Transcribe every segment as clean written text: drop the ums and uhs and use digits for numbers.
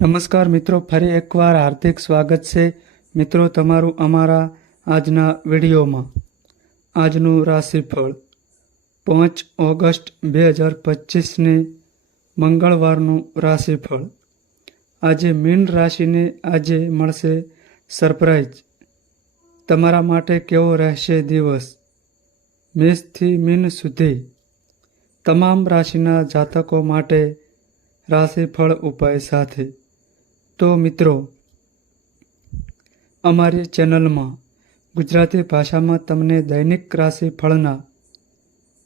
નમસ્કાર મિત્રો, ફરી એકવાર હાર્દિક સ્વાગત છે મિત્રો તમારું અમારા આજના વિડીયોમાં। આજનું રાશિફળ 5 ઓગસ્ટ 2025ને મંગળવારનું રાશિફળ। આજે મીન રાશિને આજે મળશે સરપ્રાઈઝ। તમારા માટે કેવો રહેશે દિવસ? મેષથી મીન સુધી તમામ રાશિના જાતકો માટે રાશિફળ ઉપાય સાથે। તો મિત્રો, અમારી ચેનલમાં ગુજરાતી ભાષામાં તમને દૈનિક રાશિફળના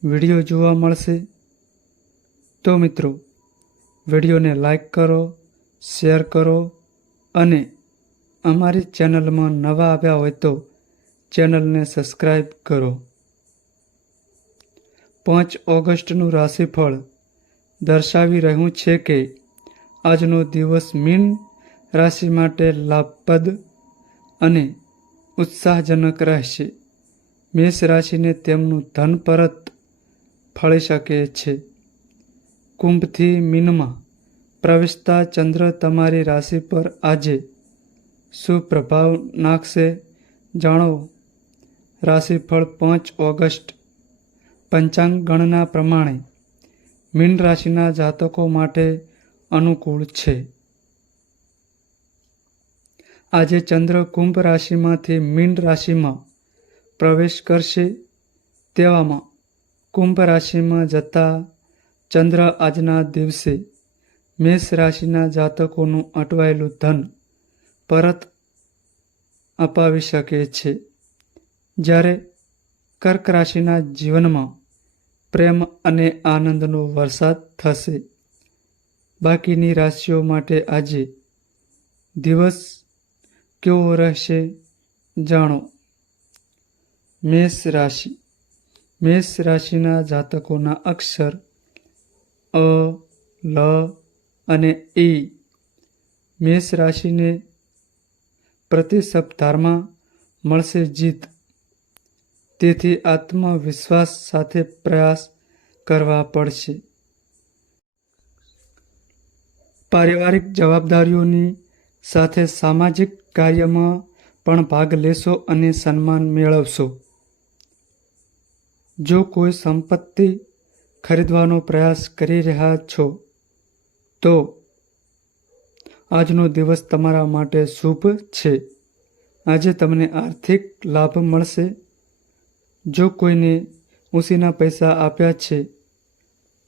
વિડીયો જોવા મળશે। તો મિત્રો, વિડીયોને લાઈક કરો, શેર કરો અને અમારી ચેનલમાં નવા આવ્યા હોય તો ચેનલને સબસ્ક્રાઈબ કરો। 5 ઓગસ્ટનું રાશિફળ દર્શાવી રહ્યું છે કે આજનો દિવસ મીન રાશિ માટે લાભપ્રદ અને ઉત્સાહજનક રહેશે। મેષ રાશિને તેમનું ધન પરત ફળી શકે છે। કુંભથી મીનમાં પ્રવેશતા ચંદ્ર તમારી રાશિ પર આજે શું પ્રભાવ નાખશે, જાણો। રાશિફળ 5 ઓગસ્ટ પંચાંગ ગણના પ્રમાણે મીન રાશિના જાતકો માટે અનુકૂળ છે। આજે ચંદ્ર કુંભ રાશિમાંથી મીન રાશિમાં પ્રવેશ કરશે। તેવામાં કુંભ રાશિમાં જતા ચંદ્ર આજના દિવસે મેષ રાશિના જાતકોનું અટવાયેલું ધન પરત અપાવી શકે છે, જ્યારે કર્ક રાશિના જીવનમાં પ્રેમ અને આનંદનો વરસાદ થશે। બાકીની રાશિઓ માટે આજે દિવસ કેવો રહેશે, જાણો। મેષ રાશિ। મેષ રાશિના જાતકોના અક્ષર અ, લ અને ઈ। મેષ રાશિને પ્રતિ સપ્તાહમાં મળશે જીત, તેથી આત્મવિશ્વાસ સાથે પ્રયાસ કરવા પડશે। પારિવારિક જવાબદારીઓની સાથે સામાજિક કાર્યમાં પણ ભાગ લેશો અને સન્માન મેળવશો। જો કોઈ સંપત્તિ ખરીદવાનો પ્રયાસ કરી રહ્યા છો તો આજનો દિવસ તમારા માટે શુભ છે। આજે તમને આર્થિક લાભ મળશે। જો કોઈને ઉછીના પૈસા આપ્યા છે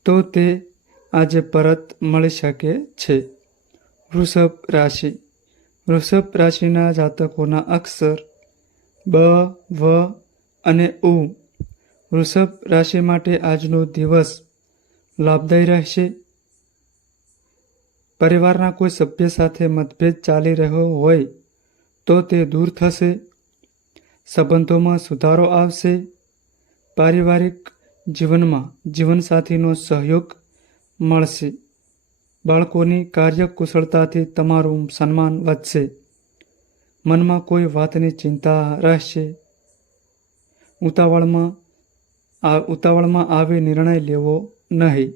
તો તે આજે પરત મળી શકે છે। વૃષભ રાશિ। વૃષભ રાશિના જાતકોના અક્ષર બ, વ અને ઉ। વૃષભ રાશિ માટે આજનો દિવસ લાભદાયી રહેશે। પરિવારના કોઈ સભ્ય સાથે મતભેદ ચાલી રહ્યો હોય તો તે દૂર થશે। સંબંધોમાં સુધારો આવશે। પારિવારિક જીવનમાં જીવનસાથીનો સહયોગ મળશે। બાળકોની કાર્યકુશળતાથી તમારું સન્માન વધશે। મનમાં કોઈ વાતની ચિંતા રહેશે। ઉતાવળમાં આવી નિર્ણય લેવો નહીં।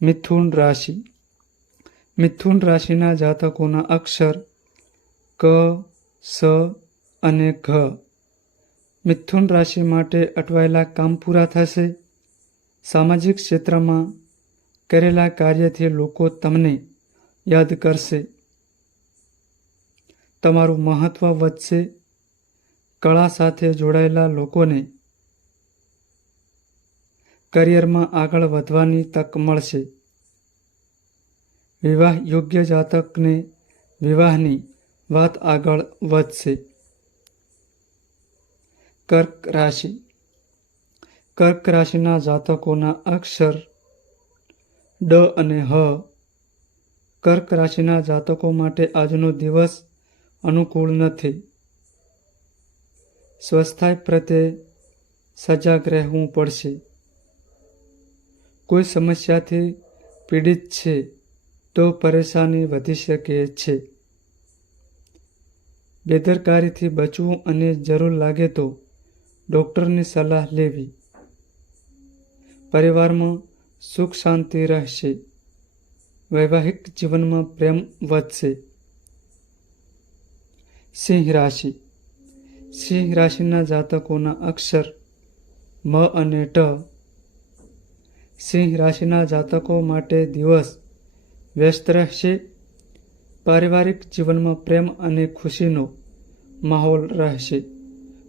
મિથુન રાશિ। મિથુન રાશિના જાતકોના અક્ષર ક, સ અને ઘ। મિથુન રાશિ માટે અટવાયેલા કામ પૂરા થશે। સામાજિક ક્ષેત્રમાં કરેલા કાર્યથી લોકો તમને યાદ કરશે। તમારું મહત્વ વધશે। કળા સાથે જોડાયેલા લોકોને કરિયરમાં આગળ વધવાની તક મળશે। વિવાહ યોગ્ય જાતકને વિવાહની વાત આગળ વધશે। કર્ક રાશિ। કર્ક રાશિના જાતકોના અક્ષર ડ અને હ। કર્ક રાશિના જાતકો માટે આજનો દિવસ અનુકૂળ નથી। સ્વાસ્થ્ય પ્રત્યે સજાગ રહેવું પડશે। કોઈ સમસ્યાથી પીડિત છે તો પરેશાની વધી શકે છે। બેદરકારીથી બચવું અને જરૂર લાગે તો ડૉક્ટરની સલાહ લેવી। પરિવારમાં સુખ શાંતિ રહેશે। વૈવાહિક જીવનમાં પ્રેમ વધશે. સિંહ રાશિ. સિંહ રાશિના જાતકોના અક્ષર મ અને ટ. સિંહ રાશિના જાતકો માટે દિવસ વ્યસ્ત રહેશે. પારિવારિક જીવનમાં પ્રેમ અને ખુશીનો માહોલ રહેશે.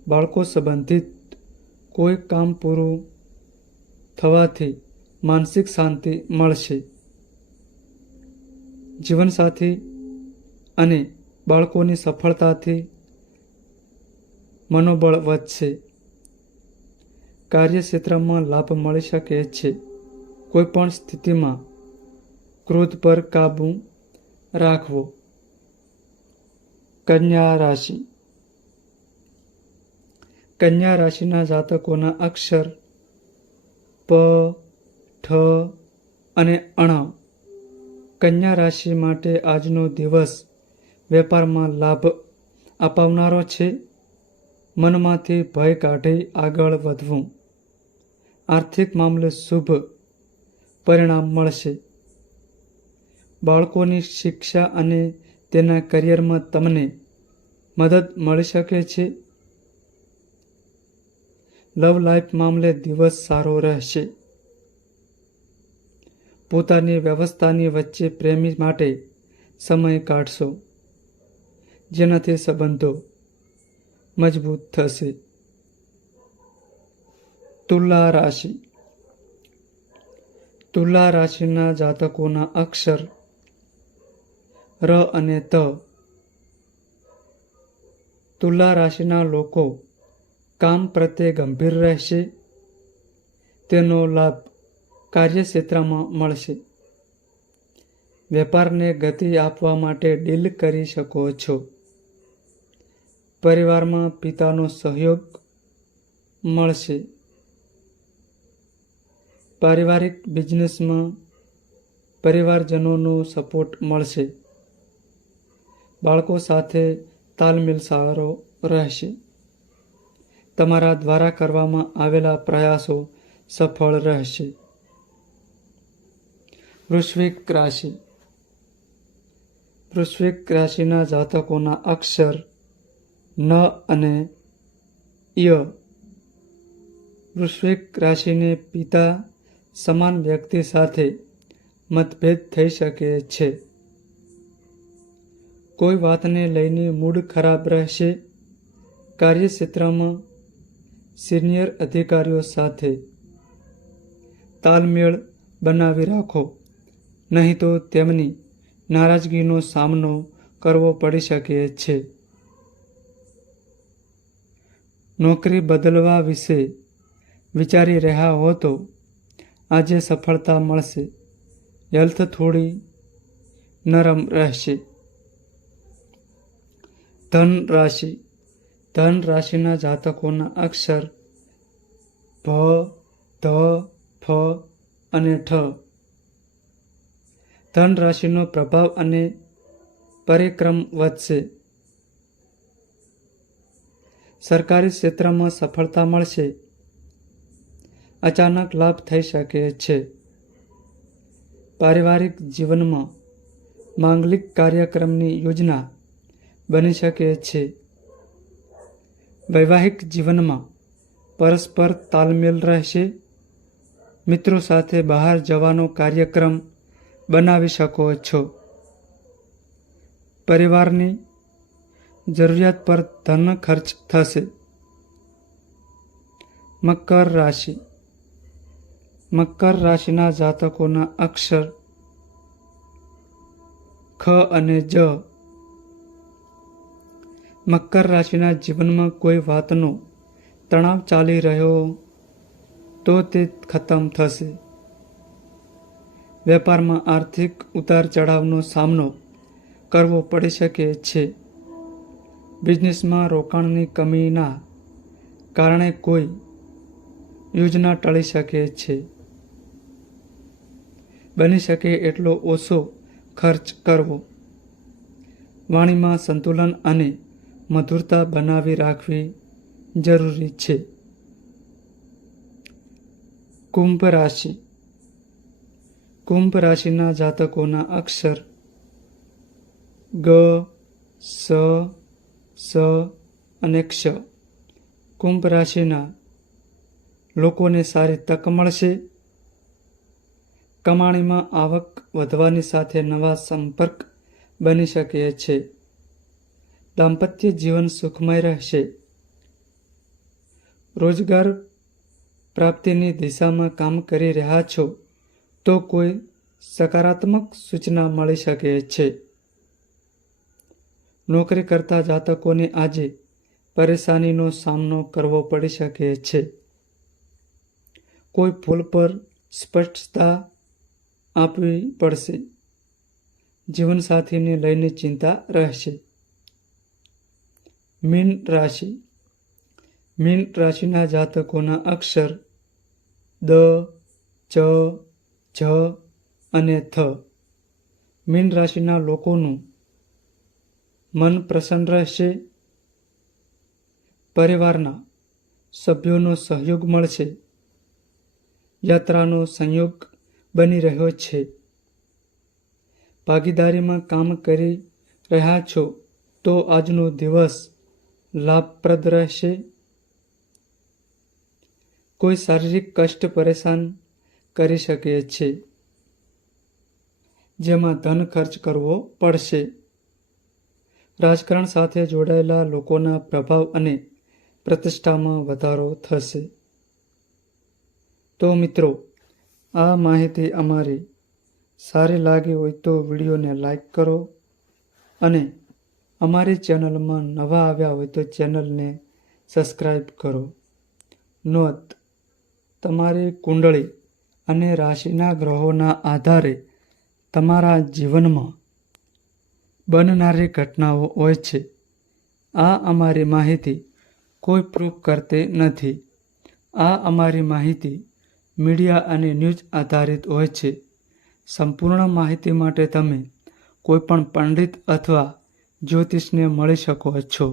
બાળકો સંબંધિત કોઈ કામ પૂરું થવાથી માનસિક શાંતિ મળશે. જીવનસાથી અને બાળકોની સફળતાથી મનોબળ વધશે. કાર્યક્ષેત્રમાં લાભ મળી શકે છે. કોઈ પણ સ્થિતિમાં ક્રોધ પર કાબૂ રાખવો. કન્યા રાશિ. કન્યા રાશિના જાતકોના અક્ષર પ, ઠ અને અણ. કન્યા રાશિ માટે આજનો દિવસ વેપારમાં લાભ અપાવનારો છે. મનમાંથી ભય કાઢી આગળ વધવું. આર્થિક મામલે શુભ પરિણામ મળશે. બાળકોની શિક્ષા અને તેના કરિયરમાં તમને મદદ મળી શકે છે. લવ લાઈફ મામલે દિવસ સારો રહેશે. પોતાની વ્યવસ્થાની વચ્ચે પ્રેમી માટે સમય કાઢશો, જેનાથી સંબંધો મજબૂત થશે. તુલા રાશિ. તુલા રાશિના જાતકોના અક્ષર ર અને ત. તુલા રાશિના લોકો કામ પ્રત્યે ગંભીર રહેશે. તેનો લાભ કાર્યક્ષેત્રમાં મળશે. વેપારને ગતિ આપવા માટે ડીલ કરી શકો છો. પરિવારમાં પિતાનો સહયોગ મળશે. પારિવારિક બિઝનેસમાં પરિવારજનોનો સપોર્ટ મળશે. બાળકો સાથે તાલમેલ સારો રહેશે. તમારા દ્વારા કરવામાં આવેલા પ્રયાસો સફળ રહેશે. વૃશ્ચિક રાશિ. વૃશ્ચિક રાશિના જાતકોના અક્ષર ન અને ય. વૃશ્ચિક રાશિને પિતા સમાન વ્યક્તિ સાથે મતભેદ થઈ શકે છે. કોઈ વાતને લઈને મૂડ ખરાબ રહેશે. કાર્યક્ષેત્રમાં સિનિયર અધિકારીઓ સાથે તાલમેળ બનાવી રાખો, નહીં તો તેમની નારાજગીનો સામનો કરવો પડી શકે છે. નોકરી બદલવા વિશે વિચારી રહ્યા હો તો આજે સફળતા મળશે. હેલ્થ થોડી નરમ રહેશે. ધન રાશિ. ધન રાશિના જાતકોના અક્ષર ભ, ધ, ફ અને ઠ. ધન રાશિનો પ્રભાવ અને પરિક્રમ વધશે. સરકારી ક્ષેત્રમાં સફળતા મળશે. અચાનક લાભ થઈ શકે છે. પારિવારિક જીવનમાં માંગલિક કાર્યક્રમની યોજના બની શકે છે. વૈવાહિક જીવનમાં પરસ્પર તાલમેલ રહેશે. મિત્રો સાથે બહાર જવાનો કાર્યક્રમ બનાવી શકો છો. પરિવારની જરૂરિયાત પર ધન ખર્ચ થશે. મકર રાશિ. મકર રાશિના જાતકોના અક્ષર ખ અને જ. મકર રાશિના જીવનમાં કોઈ વાતનો તણાવ ચાલી રહ્યો તો તે ખતમ થશે. વેપારમાં આર્થિક ઉતાર ચઢાવનો સામનો કરવો પડી શકે છે. બિઝનેસમાં રોકાણની કમીના કારણે કોઈ યોજના ટળી શકે છે. બની શકે એટલો ઓછો ખર્ચ કરવો. વાણીમાં સંતુલન અને મધુરતા બનાવી રાખવી જરૂરી છે. કુંભ રાશિ. કુંભ રાશિના જાતકોના અક્ષર ગ, સ, સ અને ક્ષ. કુંભ રાશિના લોકોને સારી તક મળશે. કમાણીમાં આવક વધવાની સાથે નવા સંપર્ક બની શકે છે. દાંપત્ય જીવન સુખમય રહેશે. રોજગાર પ્રાપ્તિની દિશામાં કામ કરી રહ્યા છો તો કોઈ સકારાત્મક સૂચના મળી શકે છે. નોકરી કરતા જાતકોને આજે પરેશાનીનો સામનો કરવો પડી શકે છે. કોઈ ભૂલ પર સ્પષ્ટતા આપવી પડશે. જીવનસાથીને લઈને ચિંતા રહેશે. મીન રાશિ. મીન રાશિના જાતકોના અક્ષર દ, ચ, ઝ અને થ. મીન રાશિના લોકોનું મન પ્રસન્ન રહેશે. પરિવારના સભ્યોનો સહયોગ મળશે. યાત્રાનો સંયોગ બની રહ્યો છે. ભાગીદારીમાં કામ કરી રહ્યા છો તો આજનો દિવસ લાભપ્રદ રહેશે. કોઈ શારીરિક કષ્ટ પરેશાન કરી શકે છે, જેમાં ધન ખર્ચ કરવો પડશે. રાજકારણ સાથે જોડાયેલા લોકોના પ્રભાવ અને પ્રતિષ્ઠામાં વધારો થશે. તો મિત્રો, આ માહિતી અમારી સારી લાગી હોય તો વિડીયોને લાઈક કરો અને અમારી ચેનલમાં નવા આવ્યા હોય તો ચેનલને સબસ્ક્રાઈબ કરો. નોંધ: તમારી કુંડળી અને રાશિના ગ્રહોના આધારે તમારા જીવનમાં બનનારી ઘટનાઓ હોય છે. આ અમારી માહિતી કોઈ પ્રૂફ કરતી નથી. આ અમારી માહિતી મીડિયા અને ન્યૂઝ આધારિત હોય છે. સંપૂર્ણ માહિતી માટે તમે કોઈપણ પંડિત અથવા જ્યોતિષને મળી શકો છો.